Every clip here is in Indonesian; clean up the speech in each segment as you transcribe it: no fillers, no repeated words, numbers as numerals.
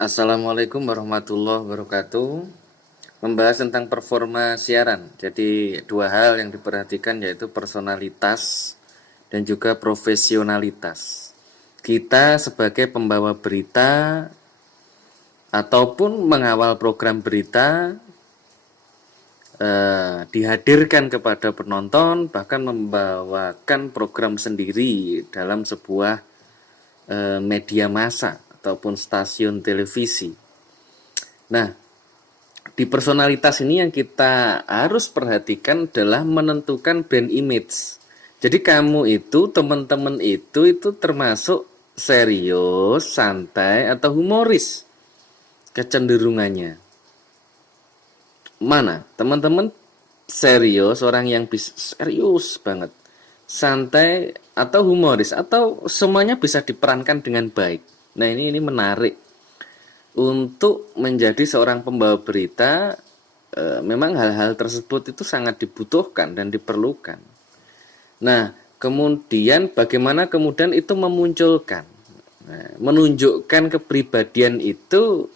Assalamualaikum warahmatullahi wabarakatuh. Membahas tentang performa siaran. Jadi dua hal yang diperhatikan yaitu personalitas dan juga profesionalitas. Kita sebagai pembawa berita ataupun mengawal program berita dihadirkan kepada penonton, bahkan membawakan program sendiri dalam sebuah media massa ataupun stasiun televisi. Nah, di personalitas ini yang kita harus perhatikan adalah menentukan brand image. Jadi kamu itu, teman-teman itu termasuk serius, santai, atau humoris kecenderungannya. Mana? Teman-teman serius, orang yang bisa serius banget, santai, atau humoris, atau semuanya bisa diperankan dengan baik. Nah, ini menarik. Untuk menjadi seorang pembawa berita, memang hal-hal tersebut itu sangat dibutuhkan dan diperlukan. Nah, kemudian bagaimana kemudian itu memunculkan, menunjukkan kepribadian itu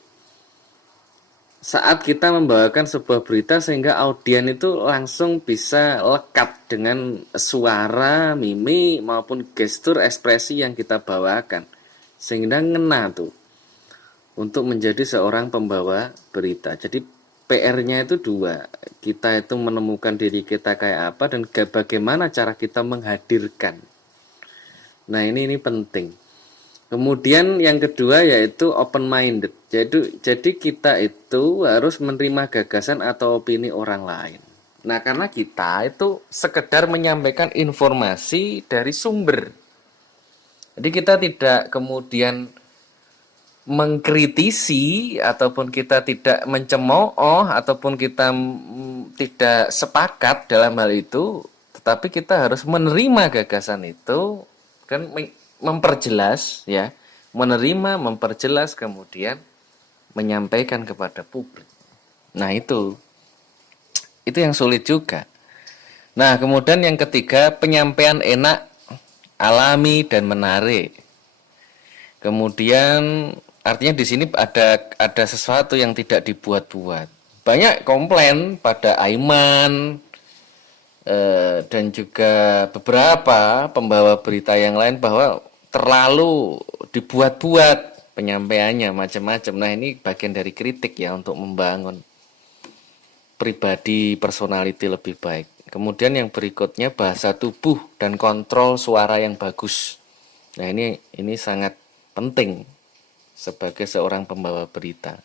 saat kita membawakan sebuah berita sehingga audien itu langsung bisa lekat dengan suara, mimik maupun gestur ekspresi yang kita bawakan sehingga ngena tuh untuk menjadi seorang pembawa berita. Jadi PR-nya itu dua. Kita itu menemukan diri kita kayak apa dan bagaimana cara kita menghadirkan. Nah, ini penting. Kemudian yang kedua yaitu open minded. Jadi kita itu harus menerima gagasan atau opini orang lain. Nah, karena kita itu sekedar menyampaikan informasi dari sumber. Jadi kita tidak kemudian mengkritisi ataupun kita tidak mencemooh ataupun kita tidak sepakat dalam hal itu, tetapi kita harus menerima gagasan itu kan, memperjelas ya, menerima, memperjelas, kemudian menyampaikan kepada publik. Nah, itu yang sulit juga. Nah, kemudian yang ketiga, penyampaian enak, alami dan menarik. Kemudian artinya di sini ada sesuatu yang tidak dibuat-buat. Banyak komplain pada Aiman dan juga beberapa pembawa berita yang lain bahwa terlalu dibuat-buat penyampaiannya macam-macam. Nah, ini bagian dari kritik ya untuk membangun pribadi personality lebih baik. Kemudian yang berikutnya bahasa tubuh dan kontrol suara yang bagus. Nah, ini sangat penting sebagai seorang pembawa berita.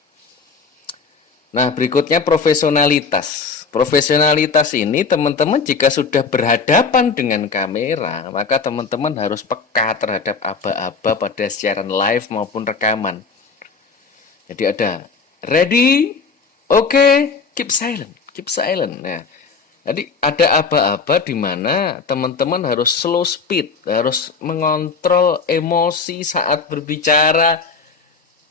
Nah, berikutnya profesionalitas. Profesionalitas ini teman-teman jika sudah berhadapan dengan kamera, maka teman-teman harus peka terhadap aba-aba pada siaran live maupun rekaman. Jadi ada ready, okay, keep silent, keep silent. Nah, jadi ada aba-aba di mana teman-teman harus slow speed, harus mengontrol emosi saat berbicara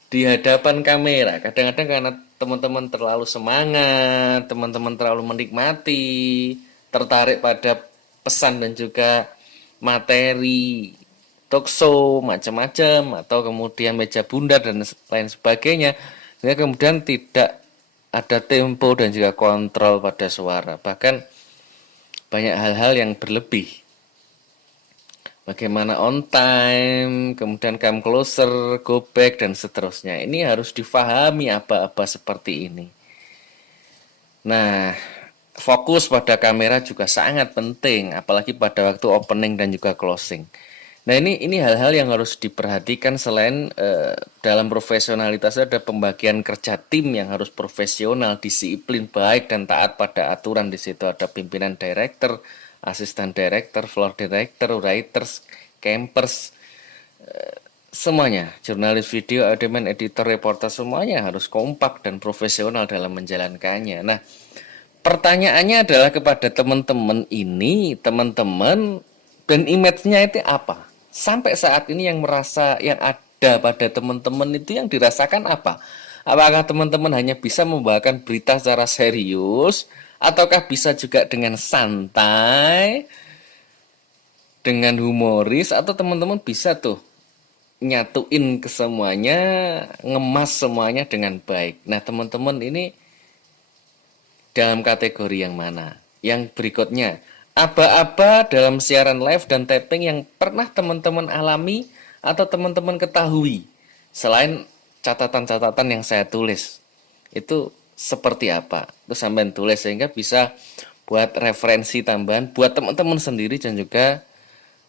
di hadapan kamera. Kadang-kadang karena teman-teman terlalu semangat, teman-teman terlalu menikmati, tertarik pada pesan dan juga materi talk show macam-macam atau kemudian meja bundar dan lain sebagainya, sehingga kemudian tidak ada tempo dan juga kontrol pada suara. Bahkan banyak hal-hal yang berlebih. Bagaimana on time, kemudian come closer, go back, dan seterusnya. Ini harus difahami apa-apa seperti ini. Nah, fokus pada kamera juga sangat penting, apalagi pada waktu opening dan juga closing. Nah, ini hal-hal yang harus diperhatikan. Selain dalam profesionalitas ada pembagian kerja tim yang harus profesional, disiplin, baik dan taat pada aturan. Di situ ada pimpinan director, asisten director, floor director, writers, campers, semuanya, jurnalis video, ademen, editor, reporter, semuanya harus kompak dan profesional dalam menjalankannya. Nah, pertanyaannya adalah kepada teman-teman ini, teman-teman, dan image-nya itu apa? Sampai saat ini yang ada pada teman-teman itu yang dirasakan apa? Apakah teman-teman hanya bisa membawakan berita secara serius, ataukah bisa juga dengan santai, dengan humoris, atau teman-teman bisa tuh nyatuin ke semuanya, ngemas semuanya dengan baik. Nah, teman-teman ini dalam kategori yang mana? Yang berikutnya, aba-aba dalam siaran live dan tapping yang pernah teman-teman alami atau teman-teman ketahui selain catatan-catatan yang saya tulis. Itu seperti apa? Itu sampai tulis sehingga bisa buat referensi tambahan buat teman-teman sendiri dan juga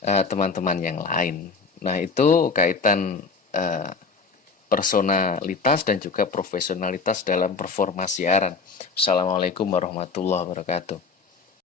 teman-teman yang lain. Nah, itu kaitan personalitas dan juga profesionalitas dalam performa siaran. Assalamualaikum warahmatullahi wabarakatuh.